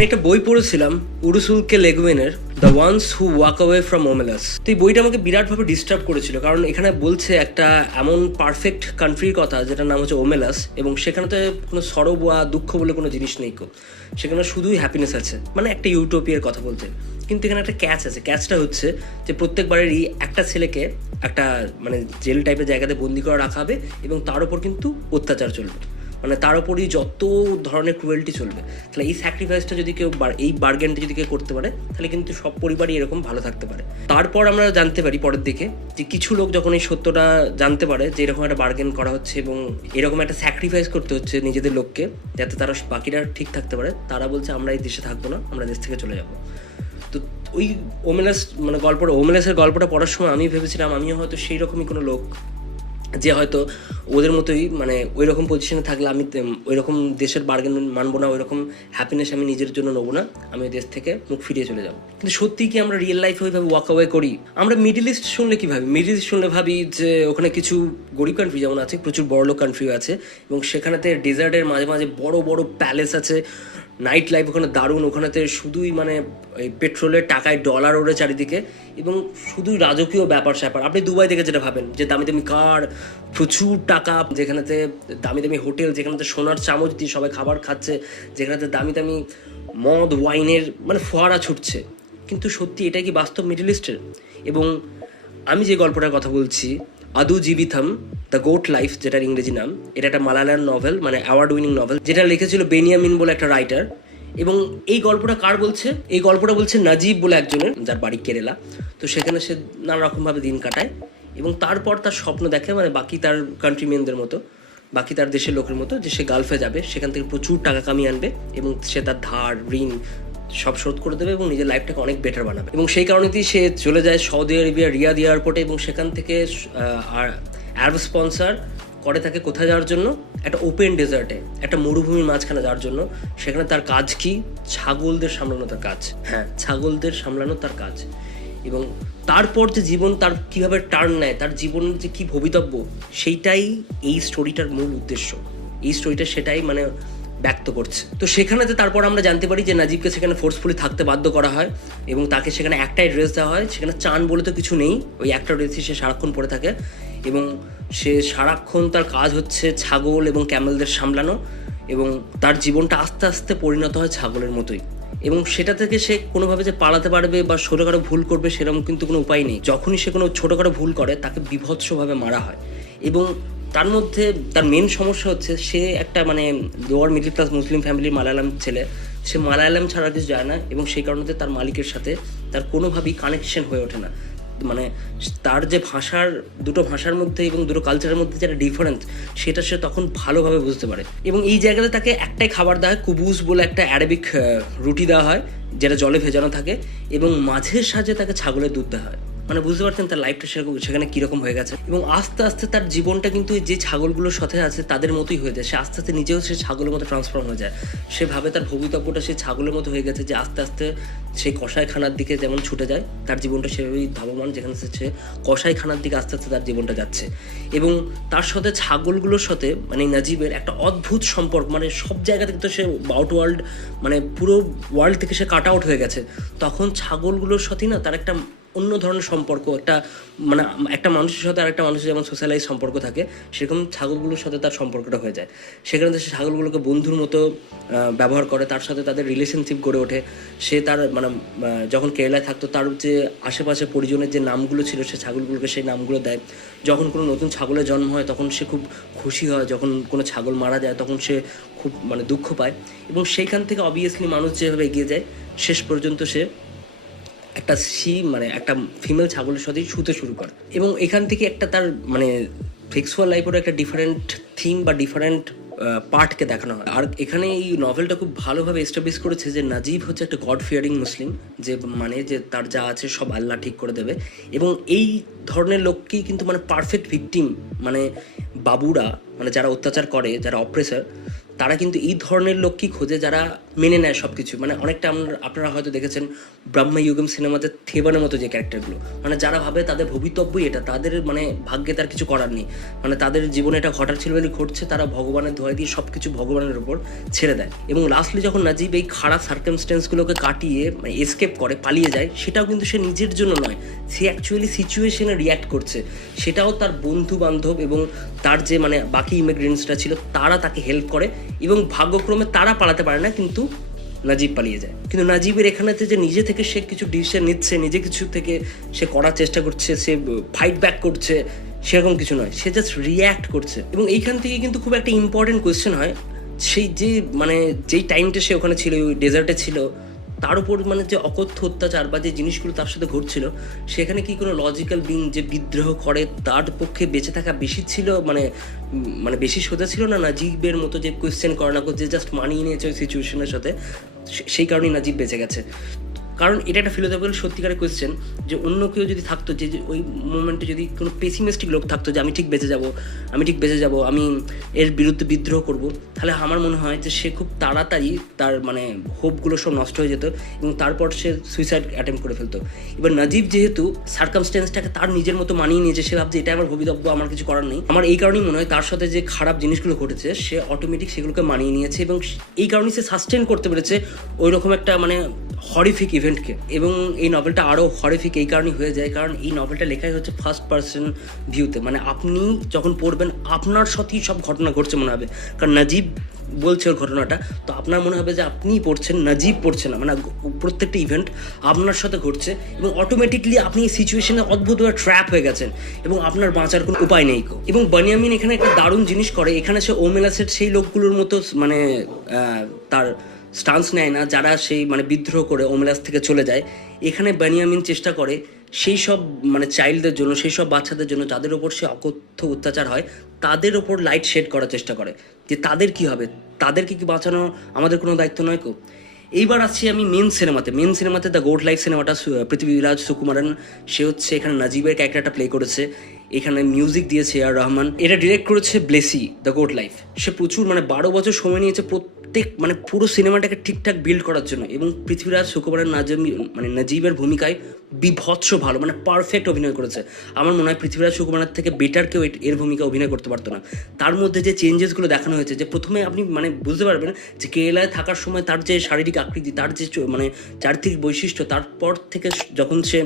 আমি একটা বই পড়েছিলাম উরসুলকে লেগুইনের the ones who walk away from Omelas. তো এই বইটা আমাকে বিরাটভাবে ডিস্টার্ব করেছিল, কারণ এখানে বলছে একটা এমন পারফেক্ট কান্ট্রির কথা যেটার নাম হচ্ছে ওমেলাস, এবং সেখানেতে কোনো সরব বা দুঃখ বলে কোনো জিনিস নেই, সেখানে শুধুই হ্যাপিনেস আছে, মানে একটা ইউটোপিয়ার কথা বলতে। কিন্তু এখানে একটা ক্যাচ আছে, ক্যাচটা হচ্ছে যে প্রত্যেকবারেরই একটা ছেলেকে একটা মানে জেল টাইপের জায়গাতে বন্দি করে রাখা হবে এবং তার উপর কিন্তু অত্যাচার চলবে, মানে তার উপরই যত ধরনের ক্রুয়েলটি চলবে। তাহলে এই স্যাক্রিফাইসটা যদি কেউ এই বার্গেনটা যদি কেউ করতে পারে, তাহলে কিন্তু সব পরিবারই এরকম ভালো থাকতে পারে। তারপর আমরা জানতে পারি পরের দিকে যে কিছু লোক যখন এই সত্যটা জানতে পারে যে এরকম একটা বার্গেন করা হচ্ছে এবং এরকম একটা স্যাক্রিফাইস করতে হচ্ছে নিজেদের লোককে যাতে তারা বাকিরা ঠিক থাকতে পারে, তারা বলছে আমরা এই দেশে থাকবো না, আমরা দেশ থেকে চলে যাবো। তো ওই ওমেলাসের গল্পটা পড়ার সময় আমি ভেবেছিলাম আমিও হয়তো সেই রকমই কোনো লোক, যে হয়তো ওদের মতোই মানে ওই রকম পজিশনে থাকলে আমি ওই রকম দেশের বার্গেন মানবো না, ওই রকম হ্যাপিনেস আমি নিজের জন্য নেবো না, আমি ওই দেশ থেকে মুখ ফিরিয়ে চলে যাবো। কিন্তু সত্যি কি আমরা রিয়েল লাইফে ওইভাবে ওয়াক অ্যাওয়ে করি? আমরা মিডল ইস্ট শুনলে কি ভাবি? মিডল ইস্ট শুনলে ভাবি যে ওখানে কিছু গরিব কান্ট্রি যেমন আছে, প্রচুর বড়লোক কান্ট্রিও আছে, এবং সেখানেতে ডেজার্টের মাঝে মাঝে বড় বড় প্যালেস আছে, নাইট লাইফ ওখানে দারুণ, ওখানেতে শুধুই মানে এই পেট্রোলের টাকায় ডলার ওড়ে চারিদিকে, এবং শুধুই রাজকীয় ব্যাপার স্যাপার। আপনি দুবাই থেকে যেটা ভাবেন যে দামি দামি কার, প্রচুর টাকা, যেখানেতে দামি দামি হোটেল, যেখানেতে সোনার চামচ দিয়ে সবাই খাবার খাচ্ছে, যেখানেতে দামি দামি মদ ওয়াইনের মানে ফোয়ারা ছুটছে। কিন্তু সত্যি এটাই কি বাস্তব মিডল ইস্টের? এবং আমি যে গল্পটার কথা বলছি, আদু জীবিথম দ্য গোট লাইফ, যেটার ইংরেজি নাম, এটা একটা মালায়ালাম নভেল, মানে অ্যাওয়ার্ড উইনিং নভেল, যেটা লিখেছিল বেনিয়ামিন বলে একটা রাইটার। এবং এই গল্পটা কার বলছে? এই গল্পটা বলছে নাজিব বলে একজনের, যার বাড়ি কেরালা। তো সেখানে সে নানা রকমভাবে দিন কাটায় এবং তারপর তার স্বপ্ন দেখে, মানে বাকি তার কান্ট্রিমেনদের মতো, বাকি তার দেশের লোকের মতো, যে সে গালফে যাবে, সেখান থেকে প্রচুর টাকা কামিয়ে আনবে এবং সে তার ধার ঋণ সব শোধ করে দেবে এবং নিজের লাইফটাকে অনেক বেটার বানাবে। এবং সেই কারণেই সে চলে যায় সৌদি আরবিয়ার রিয়াদ এয়ারপোর্টে, এবং সেখান থেকে আরব স্পন্সর করে তাকে কোথায় যাওয়ার জন্য? একটা ওপেন ডেজার্টে, একটা মরুভূমির মাঝখানে যাওয়ার জন্য। সেখানে তার কাজ কি? ছাগলদের সামলানো তার কাজ। হ্যাঁ, ছাগলদের সামলানো তার কাজ। এবং তারপর যে জীবন তার কীভাবে টার্ন নেয়, তার জীবনের যে কী ভবিতব্য, সেইটাই এই স্টোরিটার মূল উদ্দেশ্য। এই স্টোরিটা সেটাই মানে ব্যক্ত করছে। তো সেখানেতে তারপর আমরা জানতে পারি যে নাজিবকে সেখানে ফোর্সফুলি থাকতে বাধ্য করা হয় এবং তাকে সেখানে একটাই ড্রেস দেওয়া হয়। সেখানে চান বলে তো কিছু নেই, ওই একটা ড্রেসই সে সারাক্ষণ পরে থাকে এবং সে সারাক্ষণ তার কাজ হচ্ছে ছাগল এবং ক্যামেলদের সামলানো, এবং তার জীবনটা আস্তে আস্তে পরিণত হয় ছাগলের মতোই। এবং সেটা থেকে সে কোনোভাবে যে পালাতে পারবে বা ছোটোখাটো ভুল করবে সেরকম কিন্তু কোনো উপায় নেই। যখনই সে কোনো ছোটোখাটো ভুল করে তাকে বীভৎসভাবে মারা হয়। এবং তার মধ্যে তার মেন সমস্যা হচ্ছে সে একটা মানে লোয়ার মিডল ক্লাস মুসলিম ফ্যামিলির মালায়ালাম ছেলে, সে মালায়ালাম ছাড়া কিছু যায় না, এবং সেই কারণে তার মালিকের সাথে তার কোনোভাবেই কানেকশন হয়ে ওঠে না। মানে তার যে দুটো ভাষার মধ্যে এবং দুটো কালচারের মধ্যে যেটা ডিফারেন্স, সেটা সে তখন ভালোভাবে বুঝতে পারে। এবং এই জায়গাতে তাকে একটাই খাবার দেওয়া হয়, কুবুস বলে একটা অ্যারাবিক রুটি দেওয়া হয়, যেটা জলে ভেজানো থাকে, এবং মাঝে সাঝে তাকে ছাগলের দুধ দেওয়া হয়। মানে বুঝতে পারছেন তার লাইফটা সেখানে কীরকম হয়ে গেছে। এবং আস্তে আস্তে তার জীবনটা কিন্তু যে ছাগলগুলোর সাথে আছে তাদের মতোই হয়ে যায়। সে আস্তে আস্তে নিজেও সে ছাগলের মতো ট্রান্সফর্ম হয়ে যায়। সে ভাবে তার ভবিতব্যটা সে ছাগলের মতো হয়ে গেছে, যে আস্তে আস্তে সেই কষাইখানার দিকে যেমন ছুটে যায়, তার জীবনটা সেভাবেই ধাবমান, যেখানে সে কষাইখানার দিকে আস্তে আস্তে তার জীবনটা যাচ্ছে। এবং তার সাথে ছাগলগুলোর সাথে মানে নাজিবের একটা অদ্ভুত সম্পর্ক, মানে সব জায়গা থেকে তো সে আউট ওয়ার্ল্ড, মানে পুরো ওয়ার্ল্ড থেকে সে কাট আউট হয়ে গেছে। তখন ছাগলগুলোর সাথেই না তার একটা অন্য ধরনের সম্পর্ক, মানে একটা মানুষের সাথে আরেকটা মানুষের যেমন সোশ্যালাইজ সম্পর্ক থাকে, সেরকম ছাগলগুলোর সাথে তার সম্পর্কটা হয়ে যায়। সেখানে সে ছাগলগুলোকে বন্ধুর মতো ব্যবহার করে, তার সাথে তাদের রিলেশনশিপ গড়ে ওঠে। সে তার মানে যখন কেরালায় থাকতো, তার যে আশেপাশে পরিজনের যে নামগুলো ছিল, সে ছাগলগুলোকে সেই নামগুলো দেয়। যখন কোনো নতুন ছাগলের জন্ম হয় তখন সে খুব খুশি হয়, যখন কোনো ছাগল মারা যায় তখন সে খুব মানে দুঃখ পায়। এবং সেইখান থেকে অবভিয়াসলি মানুষ যেভাবে এগিয়ে যায়, শেষ পর্যন্ত সে একটা মানে একটা ফিমেল ছাগলের সাথেই শুতে শুরু করে। এবং এখান থেকে একটা তার মানে সেক্সুয়াল লাইফেরও একটা ডিফারেন্ট থিম বা ডিফারেন্ট পার্টকে দেখানো হয়। আর এখানে এই নভেলটা খুব ভালোভাবে এস্টাবলিশ করেছে যে নাজিব হচ্ছে একটা গড ফিয়ারিং মুসলিম, যে মানে যে তার যা আছে সব আল্লাহ ঠিক করে দেবে। এবং এই ধরনের লোককেই কিন্তু মানে পারফেক্ট ভিকটিম, মানে বাবুরা, মানে যারা অত্যাচার করে, যারা অপ্রেসার, তারা কিন্তু এই ধরনের লোককেই খোঁজে, যারা মেনে নেয় সব কিছু। মানে অনেকটা আপনারা হয়তো দেখেছেন ব্রহ্মযুগম সিনেমাতে থেবানের মতো যে ক্যারেক্টারগুলো, মানে যারা ভাবে তাদের ভবিতব্যই এটা, তাদের মানে ভাগ্যে তার কিছু করার নেই, মানে তাদের জীবনে এটা ঘটার ছিল বলে ঘটছে, তারা ভগবানের ধোয়া দিয়ে সব কিছু ভগবানের উপর ছেড়ে দেয়। এবং লাস্টলি যখন নাজিব এই খারাপ সার্কামস্টেন্সগুলোকে কাটিয়ে মানে এসকেপ করে, পালিয়ে যায়, সেটাও কিন্তু সে নিজের জন্য নয়, সে অ্যাকচুয়ালি সিচুয়েশনে রিয়্যাক্ট করছে। সেটাও তার বন্ধু বান্ধব এবং তার যে মানে বাকি ইমিগ্রেন্টসরা ছিল তারা তাকে হেল্প করে, এবং ভাগ্যক্রমে তারা পালাতে পারে না, কিন্তু নাজিব পালিয়ে যায়। কিন্তু নাজিবের এখানেতে যে নিজে থেকে সে কিছু ডিসিশন নিচ্ছে, নিজে কিছু থেকে সে করার চেষ্টা করছে, সে ফাইট ব্যাক করছে, সেরকম কিছু নয়, সে জাস্ট রিয়্যাক্ট করছে। এবং এইখান থেকে কিন্তু খুব একটা ইম্পর্টেন্ট কোয়েশ্চেন হয়, সেই যে মানে যেই টাইমটা সে ওখানে ছিল, ওই ডেজার্টে ছিল, তার উপর মানে যে অকথ্য অত্যাচার বা যে জিনিসগুলো তার সাথে ঘটছিল, সেখানে কি কোনো লজিক্যাল বিং যে বিদ্রোহ করে তার পক্ষে বেঁচে থাকা বেশি ছিল, মানে মানে বেশি সোজা ছিল না নাজিবের মতো যে কোয়েশ্চেন করে না, যে জাস্ট মানিয়ে নিয়েছে ওই সিচুয়েশনের সাথে, সেই কারণেই নাজিব বেঁচে গেছে। কারণ এটা একটা ফিলোসফিক্যাল সত্যিকারের কোয়েশ্চেন, যে অন্য কেউ যদি থাকতো, যে ওই মোমেন্টে যদি কোনো পেসিমিস্টিক লোক থাকতো যে আমি ঠিক বেঁচে যাব, আমি এর বিরুদ্ধে বিদ্রোহ করব, তাহলে আমার মনে হয় যে সে খুব তাড়াতাড়ি তার মানে হোপগুলো সব নষ্ট হয়ে যেত এবং তারপর সে সুইসাইড অ্যাটেম্প্ট করে ফেলতো। এবার নাজিব যেহেতু সার্কামস্টেন্সটাকে তার নিজের মতো মানিয়ে নিয়েছে, সে ভাবছে এটা আমার ভবিতব্য, আমার কিছু করার নেই, আমার এই কারণেই মনে হয় তার সাথে যে খারাপ জিনিসগুলো ঘটেছে সে অটোমেটিক সেগুলোকে মানিয়ে নিয়েছে, এবং এই কারণেই সে সাস্টেন করতে পেরেছে ওই রকম একটা মানে হরিফিক ইভেন্টকে। এবং এই নভেলটা আরও হরিফিক এই কারণেই হয়ে যায়, কারণ এই নভেলটা লেখাই হচ্ছে ফার্স্ট পার্সন ভিউতে, মানে আপনি যখন পড়বেন আপনার সাথেই সব ঘটনা ঘটছে মনে হবে, কারণ নাজিব বলছে ওর ঘটনাটা, তো আপনার মনে হবে যে আপনিই পড়ছেন, নাজিব পড়ছে না, মানে প্রত্যেকটা ইভেন্ট আপনার সাথে ঘটছে, এবং অটোমেটিকলি আপনি এই সিচুয়েশনে অদ্ভুতভাবে ট্র্যাপ হয়ে গেছেন এবং আপনার বাঁচার কোনো উপায় নেই। এবং বানিয়ামিন এখানে একটা দারুণ জিনিস করে, এখানে সে ওমেলাসের সেই লোকগুলোর মতো মানে তার স্টান্স নেয় না যারা সেই মানে বিদ্রোহ করে ওমেলাস থেকে চলে যায়। এখানে বানিয়ামিন চেষ্টা করে সেই সব মানে চাইল্ডদের জন্য, সেই সব বাচ্চাদের জন্য যাদের ওপর সে অকথ্য অত্যাচার হয়, তাদের ওপর লাইট শেড করার চেষ্টা করে যে তাদের কি হবে, তাদেরকে কি বাঁচানো আমাদের কোনো দায়িত্ব নয় কো। এইবার আসছি আমি মেন সিনেমাতে দ্য গোট লাইফ সিনেমাটা, পৃথ্বীরাজ সুকুমারন সে হচ্ছে এখানে নাজিবের ক্যারেক্টারটা প্লে করেছে, এখানে মিউজিক দিয়েছে আর রহমান, এটা ডিরেক্ট করেছে ব্লেসি দ্য গোট লাইফ। সে প্রচুর মানে 12 বছর সময় নিয়েছে প্রত্যেক মানে পুরো সিনেমাটাকে ঠিকঠাক বিল্ড করার জন্য, এবং পৃথ্বীরাজ সুকুমারন মানে নাজিবের ভূমিকায় বিভৎস ভালো, মানে পারফেক্ট অভিনয় করেছে। আমার মনে হয় পৃথ্বীরাজ সুকুমারের থেকে বেটার কেউ এর ভূমিকা অভিনয় করতে পারতো না। তার মধ্যে যে চেঞ্জেসগুলো দেখানো হয়েছে, যে প্রথমে আপনি মানে বুঝতে পারবেন যে কেরালায় থাকার সময় তার যে শারীরিক আকৃতি, তার যে মানে চারিত্রিক বৈশিষ্ট্য, তারপর থেকে যখন সে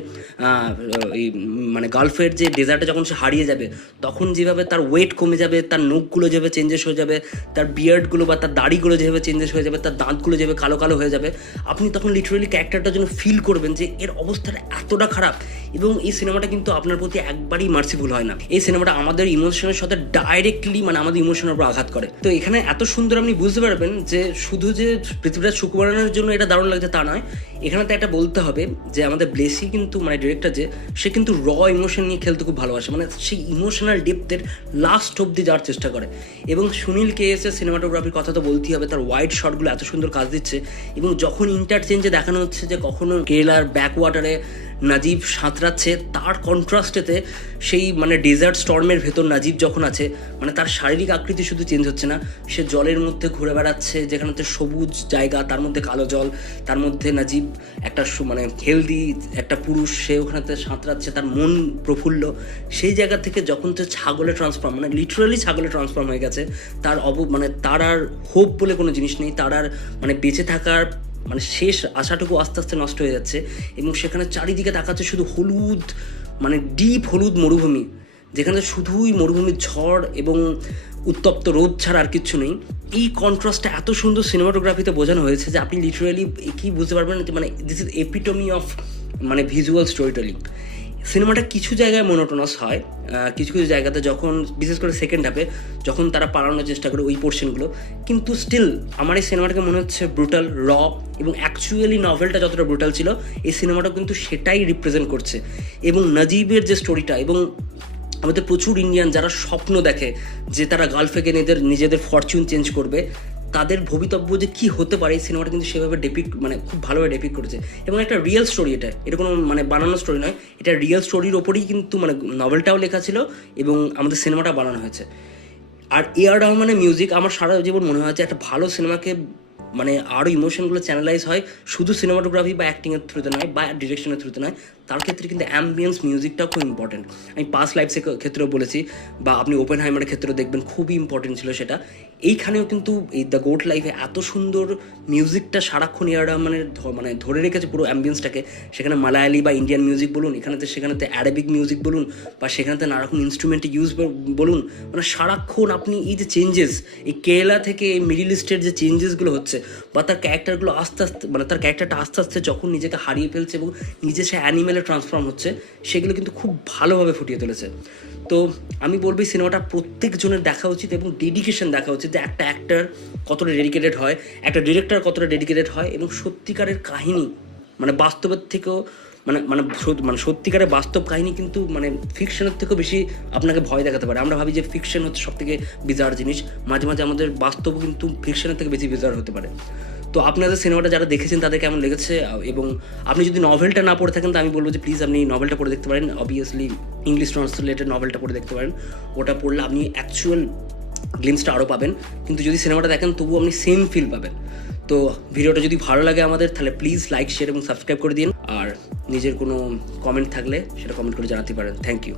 এই মানে গালফের যে ডেজার্টে যখন সে হারিয়ে যাবে, তখন যেভাবে তার ওয়েট কমে যাবে, তার নখগুলো যেভাবে চেঞ্জেস হয়ে যাবে, তার বিয়ার্ডগুলো বা তার দাড়িগুলো যেভাবে চেঞ্জেস হয়ে যাবে, তার দাঁতগুলো যেভাবে কালো কালো হয়ে যাবে, আপনি তখন লিটারেলি ক্যারেক্টারটার জন্য ফিল করবেন যে এর অবস্থাটা এতটা খারাপ। এবং এই সিনেমাটা কিন্তু আপনার প্রতি একবারই মার্সিফুল হয় না, এই সিনেমাটা আমাদের ইমোশনের সাথে ডাইরেক্টলি মানে আমাদের ইমোশনের উপর আঘাত করে। তো এখানে এত সুন্দর আপনি বুঝতে পারবেন যে শুধু যে পৃথ্বীরাজ সুকুমারনের জন্য এটা দারুণ লাগছে তা নয়, এখানে তো একটা বলতে হবে যে আমাদের ব্লেসি কিন্তু মানে ডিরেক্টর যে, সে কিন্তু র ইমোশন নিয়ে খেলতে খুব ভালোবাসে, মানে সেই ইমোশনাল ডেপথের লাস্ট অব্দি যাওয়ার চেষ্টা করে। এবং সুনীল কেএসের সিনেমাটোগ্রাফির কথা তো বলতেই হবে, তার ওয়াইড শটগুলো এত সুন্দর কাজ দিচ্ছে, এবং যখন ইন্টারচেঞ্জে দেখানো হচ্ছে যে কখনো কেরালার ব্যাকওয়াটারে নাজিব সাঁতরাচ্ছে, তার কন্ট্রাস্টেতে সেই মানে ডেজার্ট স্টর্মের ভেতর নাজিব যখন আছে, মানে তার শারীরিক আকৃতি শুধু চেঞ্জ হচ্ছে না, সে জলের মধ্যে ঘুরে বেড়াচ্ছে, যেখানেতে সবুজ জায়গা, তার মধ্যে কালো জল, তার মধ্যে নাজিব একটা মানে হেলদি একটা পুরুষ, সে ওখানেতে সাঁতরাচ্ছে, তার মন প্রফুল্ল। সেই জায়গা থেকে যখন সে ছাগলে ট্রান্সফর্ম, মানে লিটারালি ছাগলে ট্রান্সফর্ম হয়ে গেছে, তার মানে তার আর হোপ বলে কোনো জিনিস নেই, তার আর মানে বেঁচে থাকার মানে শেষ আশাটুকু আস্তে আস্তে নষ্ট হয়ে যাচ্ছে। এবং সেখানে চারিদিকে তাকাচ্ছে শুধু হলুদ, মানে ডিপ হলুদ মরুভূমি, যেখানে শুধুই মরুভূমির ঝড় এবং উত্তপ্ত রোদ ছাড়া আর কিচ্ছু নেই। এই কন্ট্রাস্টটা এত সুন্দর সিনেমাটোগ্রাফিতে বোঝানো হয়েছে যে আপনি লিটারালি কি বুঝতে পারবেন যে মানে দিস ইজ এপিটমি অফ মানে ভিজুয়াল স্টোরি টেলিং। সিনেমাটা কিছু জায়গায় মোনোটোনাস হয়, কিছু কিছু জায়গাতে যখন বিশেষ করে সেকেন্ড হাফে যখন তারা পালানোর চেষ্টা করে ওই পোর্শনগুলো, কিন্তু স্টিল আমার এই সিনেমাটাকে মনে হচ্ছে ব্রুটাল, র, এবং অ্যাকচুয়ালি নভেলটা যতটা ব্রুটাল ছিল এই সিনেমাটা কিন্তু সেটাই রিপ্রেজেন্ট করছে। এবং নাজিবের যে স্টোরিটা, এবং আমাদের প্রচুর ইন্ডিয়ান যারা স্বপ্ন দেখে যে তারা গার্লফ্রেন্ডকে নিজেদের ফরচুন চেঞ্জ করবে, তাদের ভবিতব্য যে কী হতে পারে, এই সিনেমাটা কিন্তু সেভাবে মানে খুব ভালোভাবে ডেপিক্ট করেছে। এবং একটা রিয়েল স্টোরি, এটা কোনো মানে বানানো স্টোরি নয়, এটা রিয়েল স্টোরির ওপরেই কিন্তু মানে নভেলটাও লেখা ছিল এবং আমাদের সিনেমাটা বানানো হয়েছে। আর এ আর রহমানের মিউজিক আমার সারা জীবন মনে হয় যে একটা ভালো সিনেমাকে মানে আরও ইমোশনগুলো চ্যানেলাইজ হয় শুধু সিনেমাটোগ্রাফি বা অ্যাক্টিংয়ের থ্রুতে নয় বা ডিরেকশনের থ্রুতে নয়, তার ক্ষেত্রে কিন্তু অ্যাম্বিয়েন্স মিউজিকটাও খুব ইম্পর্টেন্ট। আমি পাস্ট লাইফসের ক্ষেত্রেও বলেছি, বা আপনি ওপেনহাইমারের ক্ষেত্রেও দেখবেন খুবই ইম্পর্টেন্ট ছিল সেটা। এইখানেও কিন্তু এই দ্য গোট লাইফে এত সুন্দর মিউজিকটা সারাক্ষণ এরা মানে ধরে রেখেছে পুরো অ্যাম্বিয়েন্সটাকে। সেখানে মালায়ালি বা ইন্ডিয়ান মিউজিক বলুন, সেখানেতে অ্যারাবিক মিউজিক বলুন, বা সেখানেতে নানা রকম ইনস্ট্রুমেন্ট ইউজ বলুন, মানে সারাক্ষণ আপনি এই যে চেঞ্জেস, এই কেরালা থেকে এই মিডিল ইস্টের যে চেঞ্জেসগুলো হচ্ছে, বা তার ক্যারেক্টারগুলো আস্তে আস্তে মানে তার ক্যারেক্টারটা আস্তে আস্তে যখন নিজেকে হারিয়ে ফেলছে এবং নিজে সে অ্যানিমেলে ট্রান্সফর্ম হচ্ছে, সেগুলো কিন্তু খুব ভালোভাবে ফুটিয়ে তুলেছে। তো আমি বলবো এই সিনেমাটা প্রত্যেকজনের দেখা উচিত এবং ডেডিকেশন দেখা উচিত, যে একটা অ্যাক্টর কতটা ডেডিকেটেড হয়, একটা ডিরেক্টর কতটা ডেডিকেটেড হয়, এবং সত্যিকারের কাহিনী মানে বাস্তবের থেকেও মানে মানে মানে সত্যিকারের বাস্তব কাহিনী কিন্তু মানে ফিকশনের থেকেও বেশি আপনাকে ভয় দেখাতে পারে। আমরা ভাবি যে ফিকশন হচ্ছে সব থেকে বিজার জিনিস, মাঝে মাঝে আমাদের বাস্তব কিন্তু ফিকশনের থেকে বেশি বিজার হতে পারে। তো আপনাদের সিনেমাটা যারা দেখেছেন তাদের কেমন লেগেছে, এবং আপনি যদি নভেলটা না পড়ে থাকেন তো আমি বলবো যে প্লিজ আপনি নভেলটা পড়ে দেখতে পারেন। অবভিয়াসলি ইংলিশ ট্রান্সলেটেড নভেলটা পড়ে দেখতে পারেন, ওটা পড়লে আপনি অ্যাকচুয়াল গ্লিমসটা আরও পাবেন। কিন্তু যদি সিনেমাটা দেখেন তবুও আপনি সেম ফিল পাবেন। তো ভিডিওটা যদি ভালো লাগে আমাদের, তাহলে প্লিজ লাইক, শেয়ার এবং সাবস্ক্রাইব করে দিন। আর নিজের কোনো কমেন্ট থাকলে সেটা কমেন্ট করে জানাতে পারেন। Thank you.